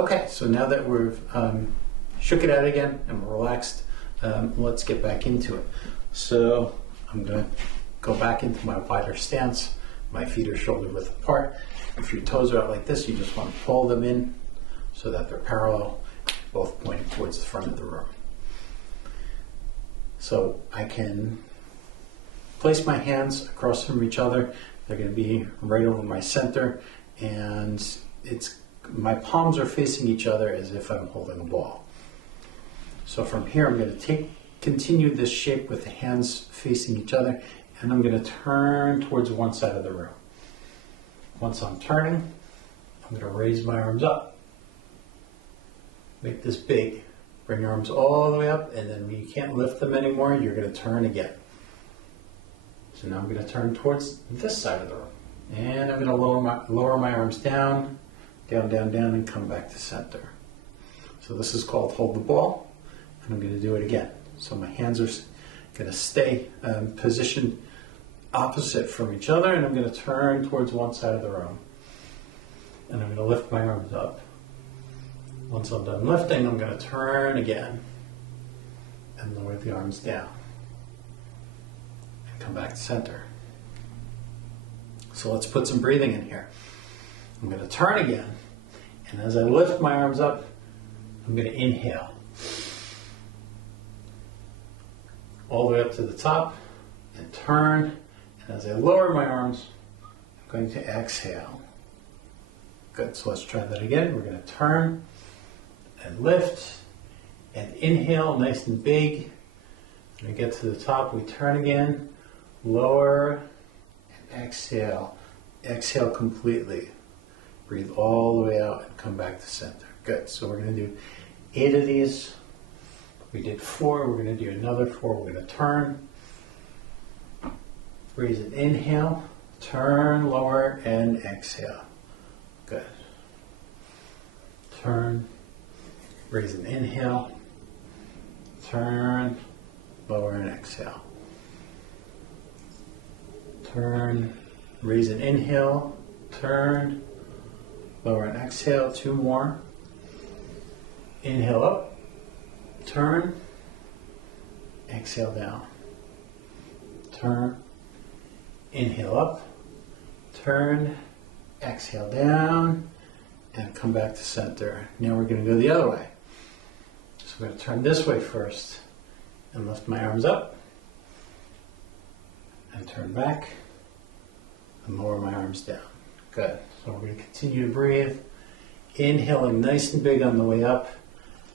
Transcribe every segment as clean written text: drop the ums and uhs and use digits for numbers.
Okay, so now that we've shook it out again and we're relaxed, let's get back into it. So I'm going to go back into my wider stance. My feet are shoulder width apart. If your toes are out like this, you just want to pull them in so that they're parallel, both pointing towards the front of the room. So I can place my hands across from each other. They're going to be right over my center, and my palms are facing each other as if I'm holding a ball. So from here, I'm going to continue this shape with the hands facing each other, and I'm going to turn towards one side of the room. Once I'm turning, I'm going to raise my arms up. Make this big. Bring your arms all the way up, and then when you can't lift them anymore, you're going to turn again. So now I'm going to turn towards this side of the room. And I'm going to lower my arms down, down, down, down, and come back to center. So this is called hold the ball, and I'm going to do it again. So my hands are going to stay positioned opposite from each other, and I'm going to turn towards one side of the room. And I'm going to lift my arms up. Once I'm done lifting, I'm going to turn again and lower the arms down and come back to center. So let's put some breathing in here. I'm going to turn again, and as I lift my arms up, I'm going to inhale all the way up to the top and turn, and as I lower my arms, I'm going to exhale. Good, so let's try that again. We're going to turn and lift and inhale nice and big. When we get to the top, we turn again, lower, and exhale. Exhale completely. Breathe all the way out and come back to center. Good, so we're going to do 8 of these. We did 4, we're going to do another 4. We're going to turn, raise and inhale, turn, lower, and exhale. Good. Turn, raise and inhale, turn, lower, and exhale. Turn, raise and inhale, turn, lower, and exhale. 2 more. Inhale up, turn, exhale down. Turn, inhale up, turn, exhale down, and come back to center. Now we're going to go the other way. So I'm going to turn this way first and lift my arms up and turn back and lower my arms down. Good. So we're going to continue to breathe. Inhaling nice and big on the way up.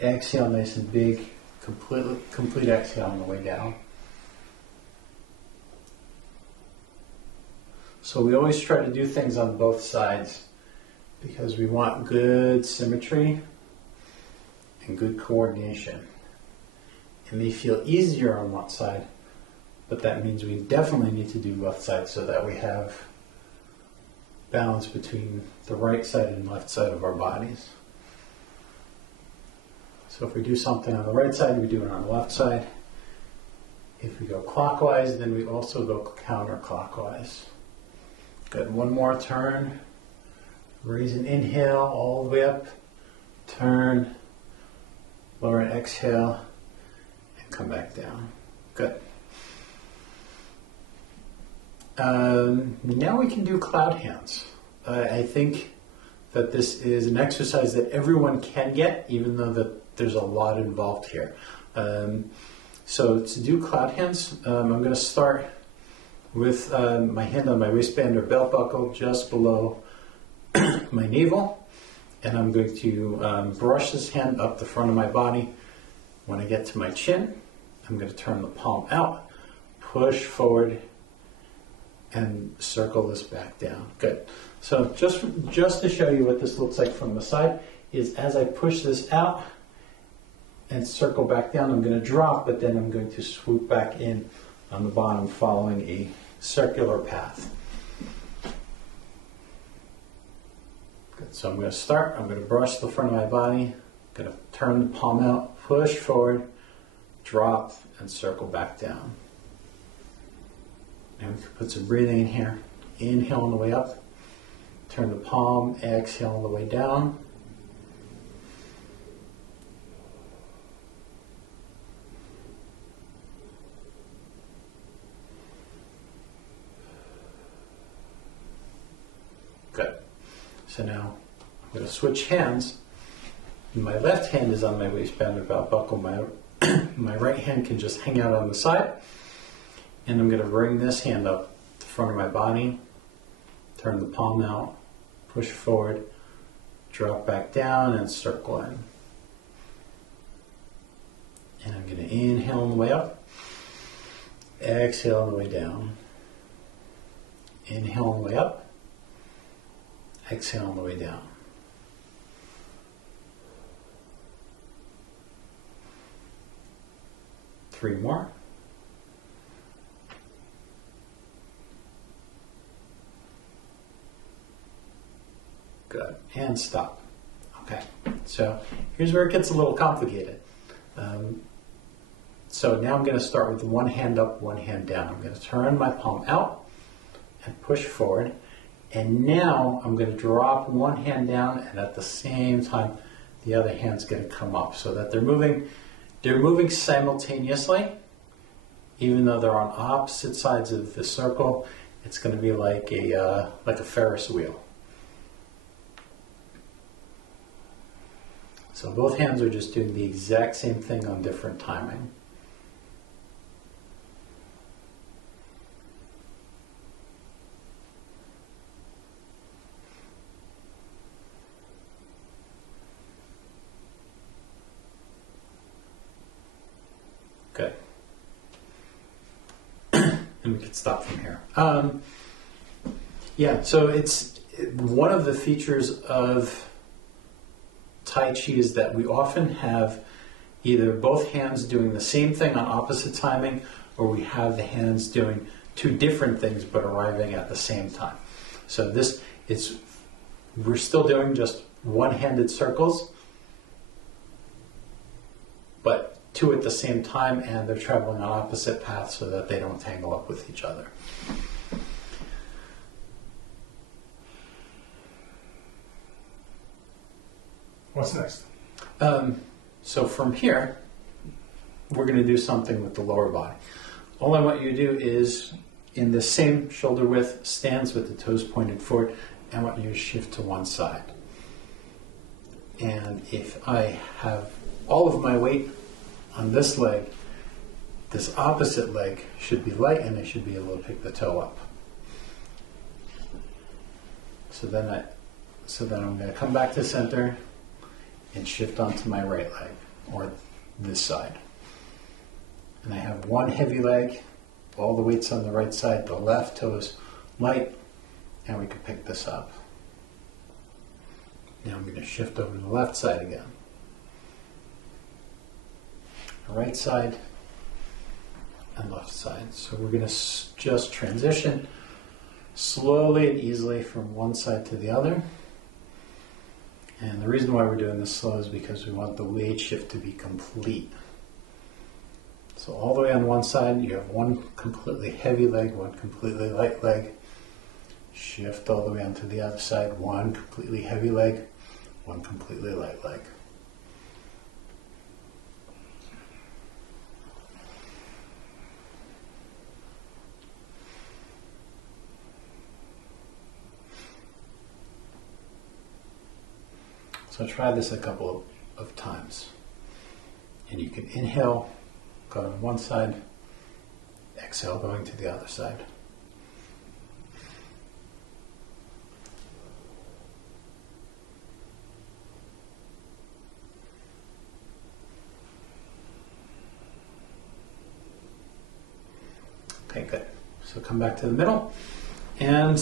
Exhale nice and big. Complete exhale on the way down. So we always try to do things on both sides because we want good symmetry and good coordination. It may feel easier on one side, but that means we definitely need to do both sides so that we have balance between the right side and left side of our bodies. So if we do something on the right side, we do it on the left side. If we go clockwise, then we also go counterclockwise. Good. One more turn. Raise and inhale all the way up. Turn. Lower and exhale. And come back down. Good. Now we can do cloud hands. I think that this is an exercise that everyone can get, even though that there's a lot involved here. So to do cloud hands, I'm going to start with my hand on my waistband or belt buckle just below my navel, and I'm going to brush this hand up the front of my body. When I get to my chin, I'm going to turn the palm out, push forward, and circle this back down. Good. So just to show you what this looks like from the side is as I push this out and circle back down, I'm going to drop, but then I'm going to swoop back in on the bottom following a circular path. Good. So I'm going to start. I'm going to brush the front of my body. I'm going to turn the palm out, push forward, drop, and circle back down. And we can put some breathing in here. Inhale on the way up. Turn the palm, exhale on the way down. So now I'm going to switch hands. My left hand is on my waistband or belt buckle. My right hand can just hang out on the side. And I'm going to bring this hand up the front of my body, turn the palm out, push forward, drop back down, and circle in. And I'm going to inhale on the way up, exhale on the way down. Inhale on the way up, exhale on the way down. Three more. Good. And stop. Okay. So here's where it gets a little complicated. So now I'm going to start with one hand up, one hand down. I'm going to turn my palm out and push forward. And now I'm going to drop one hand down, and at the same time, the other hand's going to come up, so that they're moving simultaneously, even though they're on opposite sides of the circle. It's going to be like a Ferris wheel. So both hands are just doing the exact same thing on different timing. Good. And we can stop from here. Yeah, so it's one of the features of Tai Chi is that we often have either both hands doing the same thing on opposite timing, or we have the hands doing two different things but arriving at the same time. So we're still doing just one-handed circles, but two at the same time, and they're traveling on opposite paths so that they don't tangle up with each other. What's next? So from here, we're going to do something with the lower body. All I want you to do is, in the same shoulder width stance with the toes pointed forward, I want you to shift to one side. And if I have all of my weight on this leg, this opposite leg should be light, and I should be able to pick the toe up. So then I'm going to come back to center and shift onto my right leg, or this side. And I have one heavy leg, all the weight's on the right side, the left toe is light, and we can pick this up. Now I'm going to shift over to the left side again. Right side and left side. So we're going to just transition slowly and easily from one side to the other. And the reason why we're doing this slow is because we want the weight shift to be complete. So all the way on one side, you have one completely heavy leg, one completely light leg. Shift all the way onto the other side, one completely heavy leg, one completely light leg. So try this a couple of times. And you can inhale, go on one side, exhale, going to the other side. Okay, good. So come back to the middle. And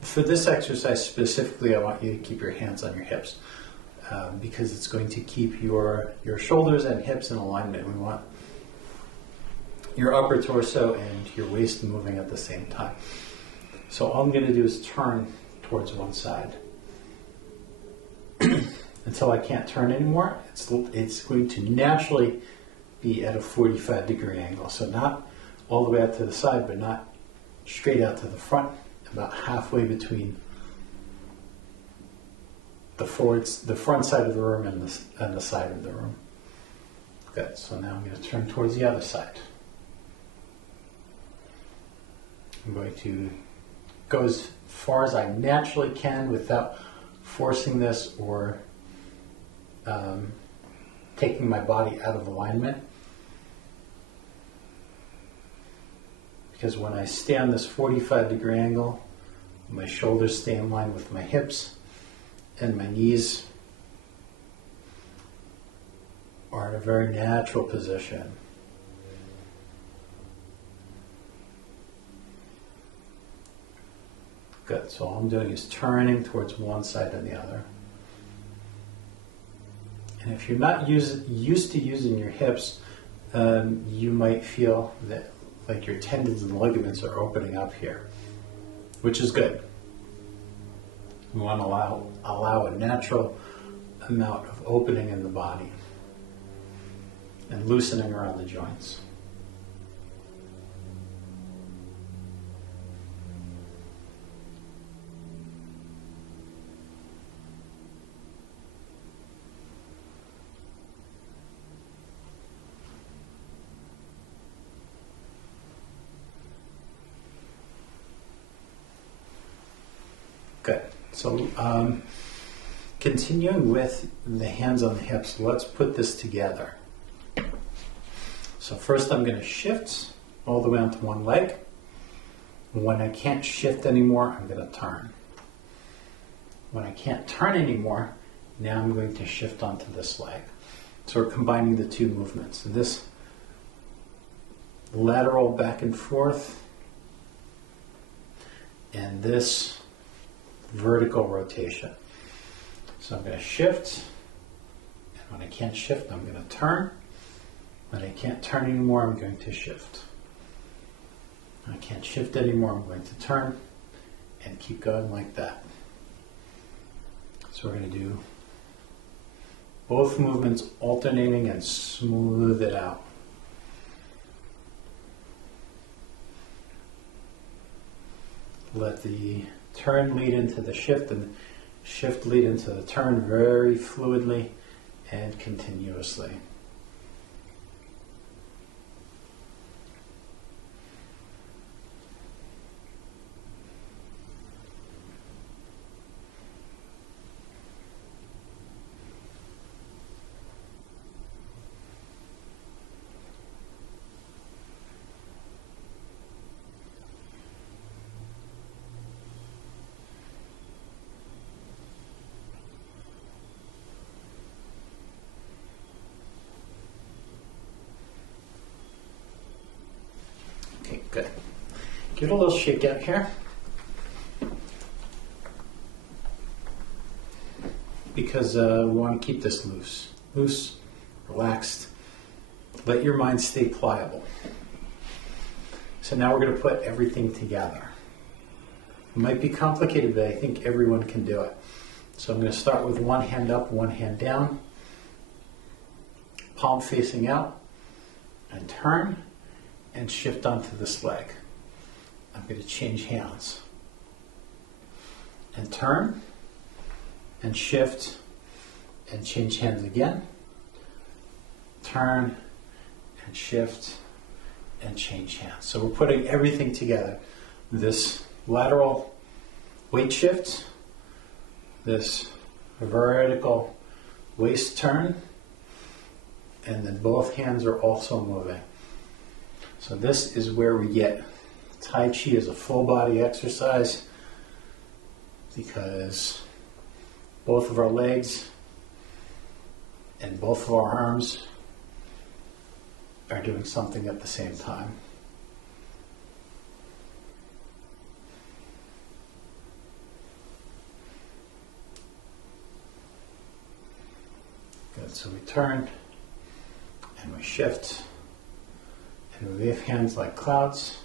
for this exercise specifically, I want you to keep your hands on your hips. Because it's going to keep your shoulders and hips in alignment. We want your upper torso and your waist moving at the same time. So all I'm going to do is turn towards one side. Until I can't turn anymore, it's going to naturally be at a 45-degree angle. So not all the way out to the side, but not straight out to the front, about halfway between the front side of the room and the side of the room. Good. So now I'm going to turn towards the other side. I'm going to go as far as I naturally can without forcing this or taking my body out of alignment. Because when I stay on this 45-degree angle, my shoulders stay in line with my hips and my knees are in a very natural position. Good, so all I'm doing is turning towards one side and the other. And if you're not used to using your hips, you might feel that like your tendons and ligaments are opening up here, which is good. We want to allow a natural amount of opening in the body and loosening around the joints. Good. So continuing with the hands on the hips, let's put this together. So first I'm going to shift all the way onto one leg. When I can't shift anymore, I'm going to turn. When I can't turn anymore, now I'm going to shift onto this leg. So we're combining the two movements. This lateral back and forth and this vertical rotation. So I'm going to shift, and when I can't shift, I'm going to turn. When I can't turn anymore, I'm going to shift. When I can't shift anymore, I'm going to turn, and keep going like that. So we're going to do both movements alternating and smooth it out. Let the turn lead into the shift and shift lead into the turn very fluidly and continuously. Okay, good. Give it a little shake out here. Because we want to keep this loose. Loose, relaxed. Let your mind stay pliable. So now we're going to put everything together. It might be complicated, but I think everyone can do it. So I'm going to start with one hand up, one hand down. Palm facing out. And turn. And shift onto this leg. I'm going to change hands. And turn, and shift, and change hands again. Turn, and shift, and change hands. So we're putting everything together. This lateral weight shift, this vertical waist turn, and then both hands are also moving. So this is where we get Tai Chi as a full body exercise because both of our legs and both of our arms are doing something at the same time. Good, so we turn and we shift. And we wave hands like clouds,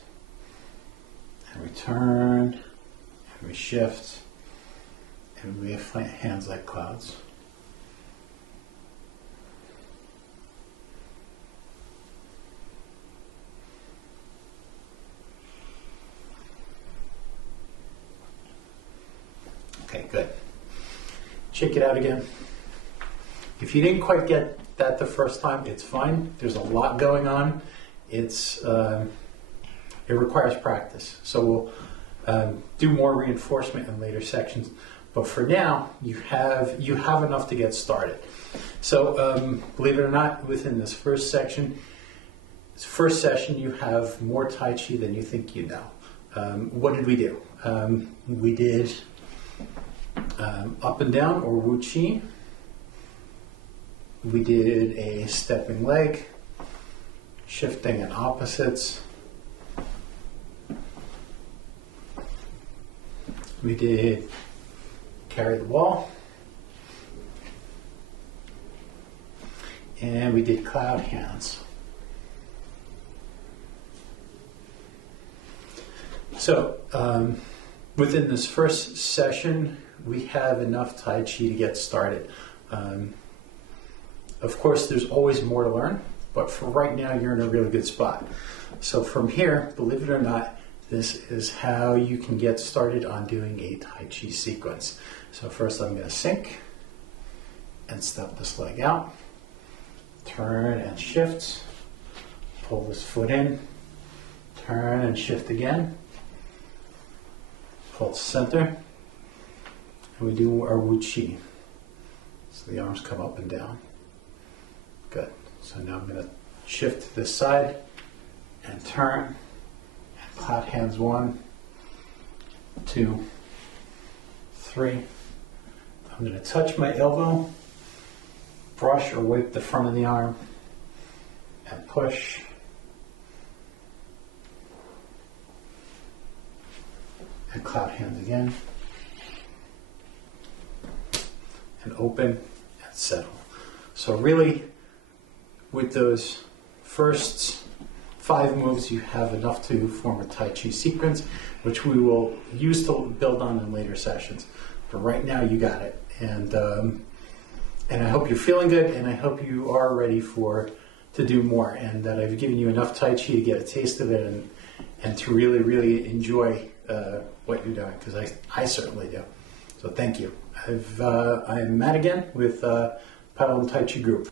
and we turn, and we shift, and we wave hands like clouds. Okay, good. Check it out again. If you didn't quite get that the first time, it's fine. There's a lot going on. It requires practice. So we'll do more reinforcement in later sections. But for now, you have enough to get started. So believe it or not, within this first session, you have more Tai Chi than you think you know. What did we do? We did up and down, or Wu Chi. We did a stepping leg, shifting and opposites. We did carry the wall. And we did cloud hands. So within this first session, we have enough Tai Chi to get started. Of course, there's always more to learn, but for right now, you're in a really good spot. So from here, believe it or not, this is how you can get started on doing a Tai Chi sequence. So first I'm going to sink and step this leg out, turn and shift, pull this foot in, turn and shift again, pull to center, and we do our Wu Chi. So the arms come up and down. Good. So now I'm going to shift to this side and turn and cloud hands 1, 2, 3. I'm going to touch my elbow, brush or wipe the front of the arm, and push. And cloud hands again. And open and settle. So really, with those first 5 moves, you have enough to form a Tai Chi sequence, which we will use to build on in later sessions. But right now, you got it. And I hope you're feeling good, and I hope you are ready to do more, and that I've given you enough Tai Chi to get a taste of it and to really, really enjoy what you're doing, because I certainly do. So thank you. I'm Matt again with Paddle and Tai Chi Group.